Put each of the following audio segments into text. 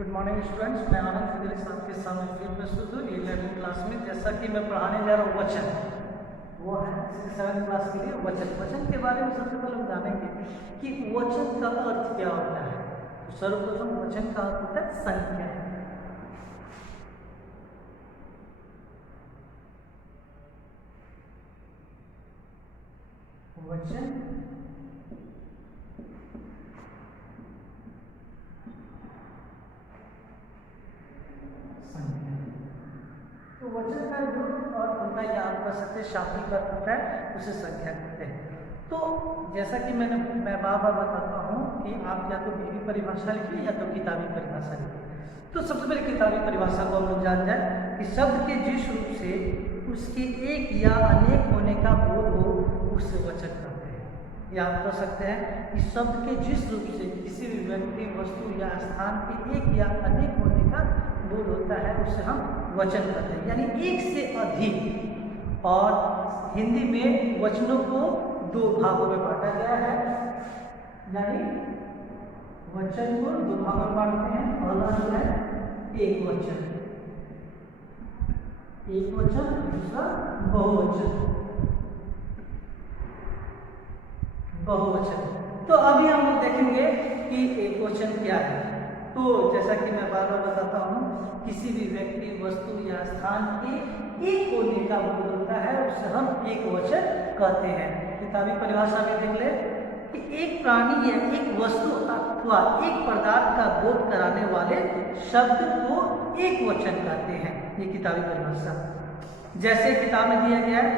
Good morning students, मैं आनंद फिदली साहब के सामने फिर प्रस्तुत हूँ 11वीं क्लास में। जैसा कि मैं पढ़ाने जा रहा हूँ वचन, वो है 7वीं क्लास के लिए वचन के बारे में सबसे पहले हम जानेंगे कि वचन का अर्थ क्या होता है। तो सर्वप्रथम वचन का अर्थ होता है संख्या। वचन तो वचन का जो अर्थ होता है या आप कह सकते हैं शाब्दिक अर्थ होता है, उसे संख्या कहते हैं। तो जैसा कि मैं बार बार बताता हूँ कि आप या तो मेरी परिभाषा लिखिए या तो किताबी परिभाषा लिखिए। तो सबसे पहले किताबी परिभाषा को हम लोग जान जाए कि शब्द के जिस रूप से उसके एक या अनेक होने का बोध हो उससे वचन कहते हैं। या आप कह सकते हैं कि शब्द के जिस रूप से किसी भी व्यक्ति, वस्तु या स्थान के एक या अनेक होने का बोध होता है उसे हम वचन कहते हैं, यानी एक से अधिक। और हिंदी में वचनों को दो भागों में बांटा गया है, यानी वचन को दो भागों में बांटते हैं। पहला जो है एक वचन, दूसरा बहुवचन। तो अभी हम लोग देखेंगे कि एक वचन क्या है। तो जैसा कि मैं बार बार बताता हूँ, किसी भी व्यक्ति, वस्तु या स्थान के एक होने का बोध होता है उसे हम एक वचन कहते हैं। किताबी परिभाषा में देख ले कि एक प्राणी या एक वस्तु अथवा एक पदार्थ का बोध कराने वाले शब्द को एक वचन कहते हैं। ये किताबी परिभाषा। जैसे किताब में दिया गया है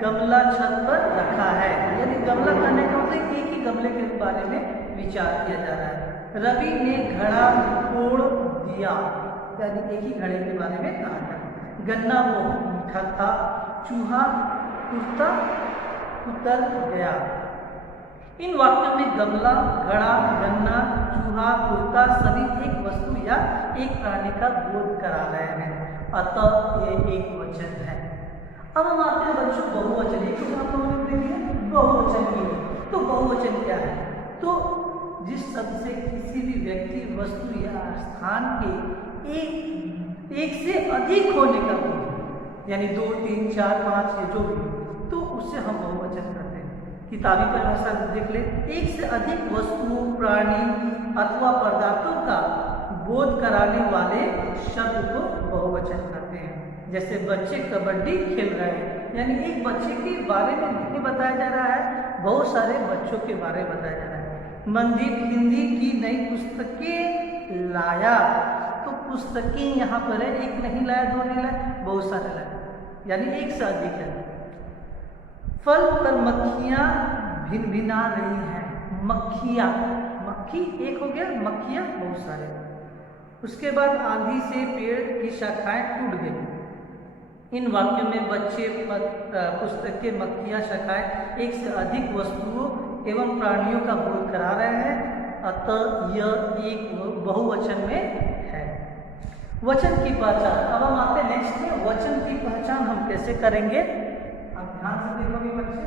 गमला छत पर रखा है, यानी गमला करने का मतलब एक ही गमले के बारे में विचार किया जा रहा है। रवि ने घड़ा तोड़ दिया, यानी एक ही घड़े के बारे में कहा था। गन्ना वो मीठा था, चूहा उतर गया। इन वाक्यों में गमला, घड़ा, गन्ना, चूहा, कुर्ता सभी एक वस्तु या एक प्राणी का बोध करा रहे हैं, अतः ये एक वचन है। अब हम आते हैं बच्चों बहुवचन। एक आप लोगों ने देखिए बहुवचन की। तो बहुवचन क्या है? तो जिस शब्द से किसी भी व्यक्ति, वस्तु या स्थान के एक से अधिक होने का बोध, यानी 2, 3, 4, 5 या जो भी, तो उससे हम बहुवचन करते हैं। किताबी परिभाषा देख ले, एक से अधिक वस्तुओं, प्राणी अथवा पदार्थों का बोध कराने वाले शब्द को बहुवचन करते हैं। जैसे बच्चे कबड्डी खेल रहे हैं, यानी एक बच्चे के बारे में नहीं बताया जा रहा है, बहुत सारे बच्चों के बारे में बताया जा रहा है। मंदीप हिंदी की नई पुस्तकें लाया, तो पुस्तकें यहाँ पर है, एक नहीं लाया, दो नहीं लाया, बहुत सारे लाया, यानी एक से अधिक है। फल पर मक्खियाँ भिनभिना रही हैं। मक्खियाँ, मक्खी एक हो गया, मक्खियाँ बहुत सारे। उसके बाद आंधी से पेड़ की शाखाएं टूट गई। इन वाक्यों में बच्चे, पुस्तक के, मक्खियाँ, शाखाएं एक से अधिक वस्तुओं एवं प्राणियों का बोध करा रहे हैं, अतः यह एक बहुवचन में है। वचन की पहचान। अब हम आते हैं नेक्स्ट में, वचन की पहचान हम कैसे करेंगे। आप ध्यान से देखोगे बच्चे,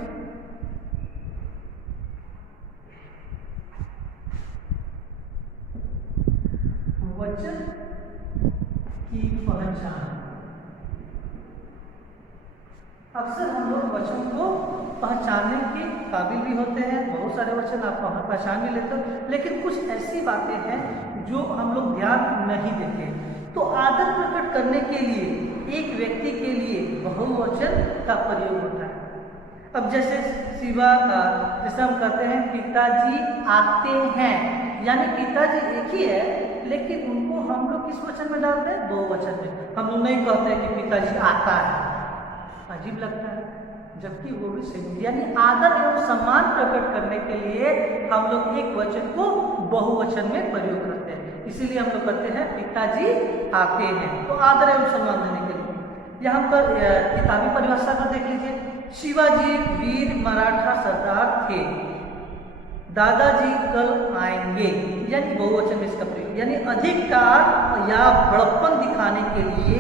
वचन की पहचान। अक्सर हम लोग वचन को पहचानने के काबिल भी होते हैं, बहुत सारे वचन आप पहचान भी लेते हो, लेकिन कुछ ऐसी बातें हैं जो हम लोग ध्यान नहीं देते। तो आदत प्रकट करने के लिए एक व्यक्ति के लिए बहुवचन का प्रयोग होता है। अब जैसे जैसे हम कहते हैं पिताजी आते हैं, यानी पिताजी एक ही है, लेकिन उनको हम लोग किस वचन में डालते हैं? बहुवचन में। हम लोग नहीं कहते हैं कि पिताजी आता है, अजीब लगता है, जबकि वो भी सही। यानी आदर एवं सम्मान प्रकट करने के लिए हम लोग एक वचन को बहुवचन में प्रयोग करते हैं। इसीलिए हम लोग कहते हैं पिताजी आते हैं, तो आदर एवं सम्मान देने के लिए। यहाँ पर किताबी परिभाषा को देख लीजिए। शिवाजी वीर मराठा सरदार थे, दादाजी कल आएंगे, यानी बहुवचन में इसका प्रयोग, यानी अधिकार या बड़प्पन दिखाने के लिए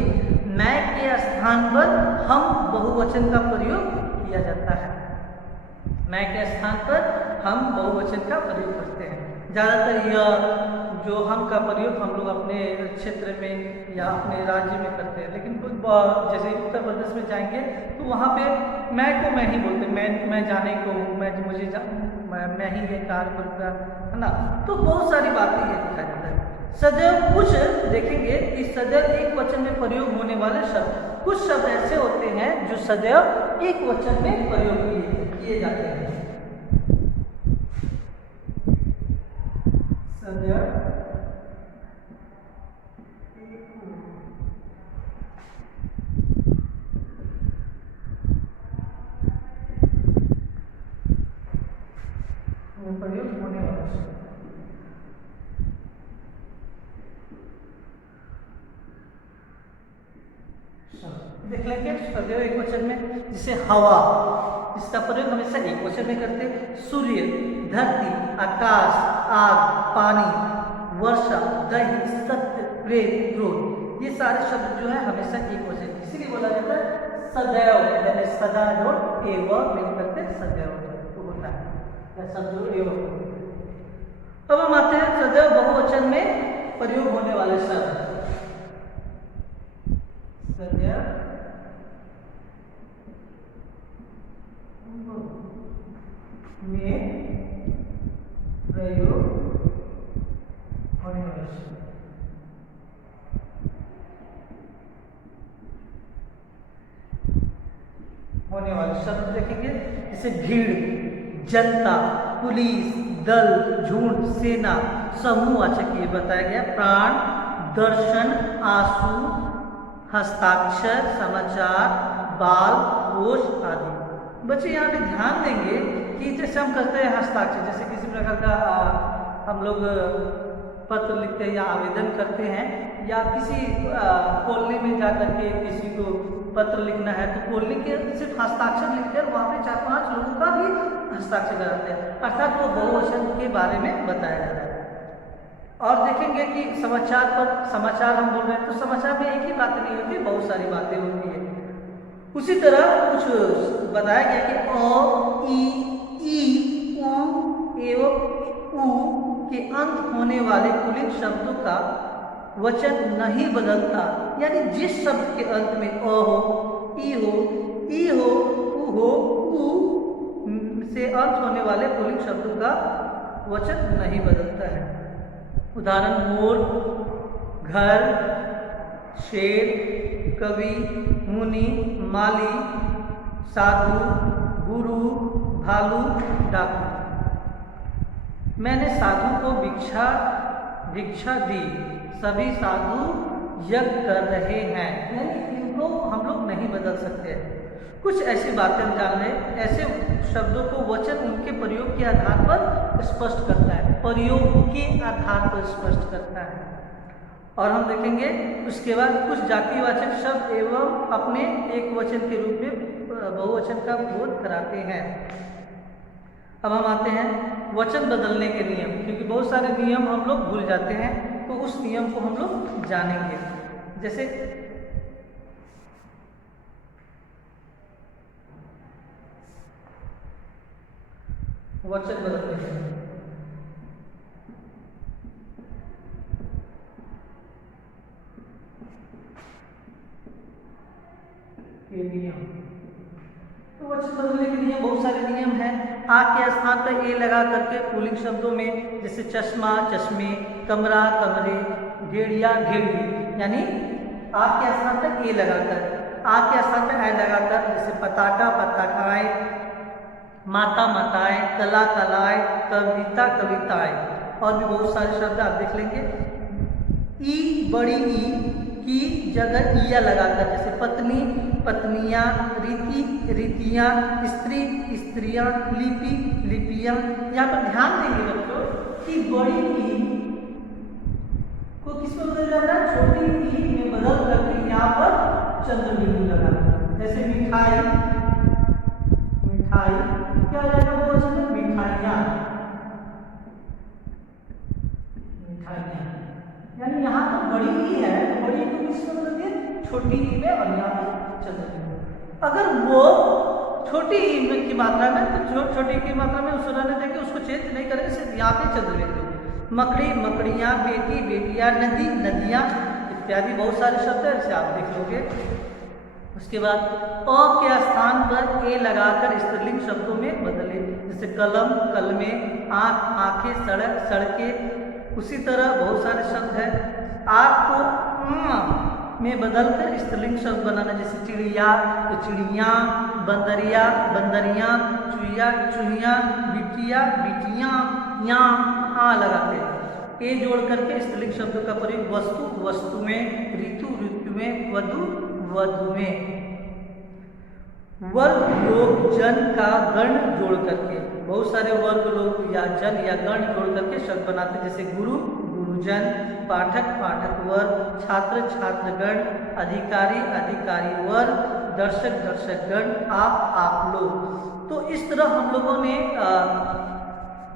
मैं के स्थान पर हम बहुवचन का प्रयोग किया जाता है। मैं के स्थान पर हम बहुवचन का प्रयोग करते हैं। ज़्यादातर यह, जो हम का प्रयोग हम लोग अपने क्षेत्र में या अपने राज्य में करते हैं, लेकिन जैसे उत्तर प्रदेश में जाएंगे तो वहाँ पे मैं को मैं ही बोलते हैं, मैं जाने को हूँ, मैं ही ये कार्य करूँगा, है ना। तो बहुत सारी बातें ये दिखाई देता है। सदैव कुछ देखेंगे कि सदैव एक वचन में प्रयोग होने वाले शब्द, कुछ शब्द ऐसे होते हैं जो सदैव एक वचन में प्रयोग किए जाते हैं। सदैव प्रयोग होने वाले शब्द। देख लेंगे सदैव एक वचन में, जैसे हवा, इसका प्रयोग हमेशा एक वचन में करते हैं। सूर्य, धरती, आकाश, आग, पानी, वर्षा, दही, सत्य, प्रेम, क्रोध, ये सारे शब्द जो है हमेशा एक वचन, इसीलिए बोला जाता है सदैव, यानी सदा जोड़ एवं मिल करके सदैव तो होता है, सदैव एवं। अब हम आते हैं सदैव बहुवचन में प्रयोग होने वाले शब्द। सदैव में प्रयोग होने वाले शब्द। होने वाले शब्द देखेंगे, जैसे भीड़, जनता, पुलिस, दल, झुंड, सेना, समूहवाचक ये बताया गया। प्राण, दर्शन, आंसू, हस्ताक्षर, समाचार, बाल, कोश आदि। बच्चे यहाँ पे ध्यान देंगे कि जैसे हम करते हैं हस्ताक्षर, जैसे किसी प्रकार का हम लोग पत्र लिखते हैं या आवेदन करते हैं, या किसी कॉलोनी में जाकर के किसी को पत्र लिखना है तो कॉलोनी के सिर्फ हस्ताक्षर लिखते हैं, वहाँ पे 4-5 लोगों का भी हस्ताक्षर लगाते हैं, अर्थात वो बहुवचन के बारे में बताया जा रहा है। और देखेंगे कि समाचार हम बोल रहे हैं तो समाचार में एक ही बातें नहीं होती, बहुत सारी बातें होती है। उसी तरह कुछ बताया गया कि अ, ई, उ एवं उ के अंत होने वाले पुल्लिंग शब्दों का वचन नहीं बदलता, यानी जिस शब्द के अंत में अ हो, ई हो, उ हो, उ से अंत होने वाले पुल्लिंग शब्दों का वचन नहीं बदलता है। उदाहरण मोर, घर, शेर, कवि, मुनि, माली, साधु, गुरु, भालू, डाकू। मैंने साधु को भिक्षा दी, सभी साधु यज्ञ कर रहे हैं, यानी इनको हम लोग नहीं बदल सकते हैं। कुछ ऐसी बातें हम जान लें, ऐसे शब्दों को वचन उनके प्रयोग के आधार पर स्पष्ट करता है, प्रयोग के आधार पर स्पष्ट करता है। और हम देखेंगे उसके बाद कुछ जातिवाचक शब्द एवं अपने एक वचन के रूप में बहुवचन का बोध कराते हैं। अब हम आते हैं वचन बदलने के नियम, क्योंकि बहुत सारे नियम हम लोग भूल जाते हैं, तो उस नियम को हम लोग जानेंगे। जैसे वचन बदलने के नियम, तो वचन बदलने के नियम बहुत सारे नियम हैं। आ के स्थान पर ए लगा करके पुल्लिंग शब्दों में, जैसे चश्मा, चश्मे, कमरा, कमरे, घेड़िया, घेड़िए, यानी आ के स्थान पर ए लगाकर, आ के स्थान पर ए लगाकर, जैसे पताका, पताकाएं, माता, माताएं, कला, कलाएं, कविता, कविताएं, और भी बहुत सारे शब्द आप देख लेंगे। ई, बड़ी ई की जगह इया लगाकर, जैसे पत्नी, पत्नियां, रीति, रीतियां, स्त्री, स्त्रियां, लिपि, लिपियां। यहाँ पर ध्यान देंगे बच्चों कि बड़ी ई को किस में बदल जाता है, छोटी ई में बदल करके यहाँ पर चंद्रबिंदु लगाना। जैसे मिठाई, मिठाई क्या हो जाएगा वो वचन में, मिठाइयाँ, मिठाइयाँ, यानी यहाँ तो बड़ी ई है, तो बड़ी ई को किस में बदल दिया, छोटी ई में, और यहाँ पर चंद्रबिंदु। अगर वो छोटी ई की मात्रा में, तो छोटी की मात्रा में उसको रहने देंगे, उसको चेंज नहीं करेंगे, सिर्फ यहाँ पे चंद्रबिंदु। मकड़ी मकड़ियाँ, बेटी बेटियाँ, नदी नदियाँ इत्यादि बहुत सारे शब्द हैं, इसे आप देख लोगे। उसके बाद अ के स्थान पर ए लगाकर स्त्रीलिंग शब्दों में बदले, जैसे कलम कलमे, आँख आँखें, सड़क सड़कें। उसी तरह बहुत सारे शब्द हैं। आँख को में बदलकर स्त्रीलिंग शब्द बनाना, जैसे चिड़िया तो चिड़िया, बंदरिया बंदरियाँ, चुहिया चुहिया, बिटिया बिटियाँ, यहाँ लगाते हैं। ए जोड़ करके स्त्रीलिंग शब्दों का प्रयोग वस्तु वस्तुएं, ऋतु ऋतुएं, वधु वधुएं। वर्ग लोग जन का गण जोड़ करके, बहुत सारे वर्ग लोग या जन या गण जोड़ करके शब्द बनाते हैं, जैसे गुरु गुरुजन, पाठक पाठक वर्ग, छात्र छात्रगण, अधिकारी अधिकारी वर्ग, दर्शक दर्शकगण, आप लोग। तो इस तरह हम लोगों ने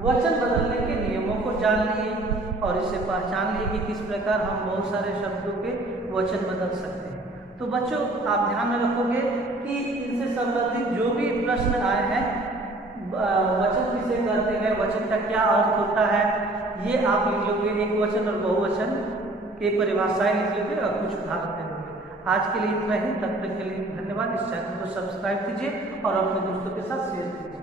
वचन बदलने के नियमों को जान लिए और इसे पहचान लिए कि किस प्रकार हम बहुत सारे शब्दों के वचन बदल सकते हैं। तो बच्चों आप ध्यान में रखोगे कि इनसे संबंधित जो भी प्रश्न आए हैं, वचन किसे कहते हैं, वचन का क्या अर्थ होता है, ये आप लिख लोगे। एक वचन और बहुवचन के परिभाषाएं लिख लोगे और कुछ उदाहरण दे दोगे। आज के लिए इतना ही, तब तक के लिए धन्यवाद। इस चैनल को सब्सक्राइब कीजिए और अपने दोस्तों के साथ शेयर कीजिए।